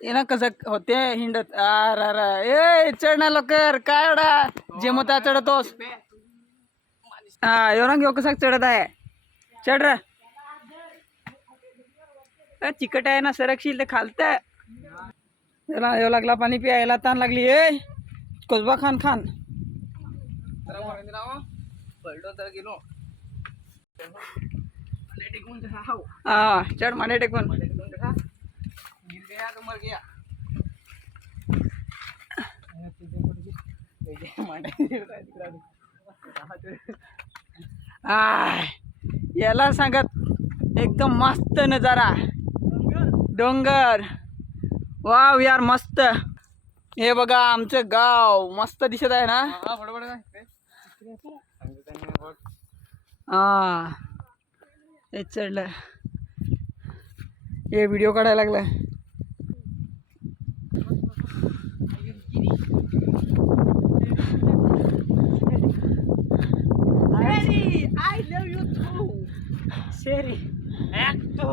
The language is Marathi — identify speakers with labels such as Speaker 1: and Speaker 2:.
Speaker 1: ये ना कसं होते हिंडत? अर अर ए चढ लवकर. काय एवढा? जेमता चढतोस. हा एवढा घेऊ कसा चढत आहे? चढ र. चिकट आहे ना सरकशील ते खालत. येऊ लागला पाणी प्यायला ताण लागली. ए कोसबा खान खान. हा चढ माने टेकून. आय याला सांगत एकदम मस्त नजारा. डोंगर. वाव यार मस्त. हे बघा आमचं गाव मस्त दिसत आहे ना? हा हे. चढलं. हे व्हिडिओ काढायला लागलाय
Speaker 2: ശരി
Speaker 1: ആക്ടോ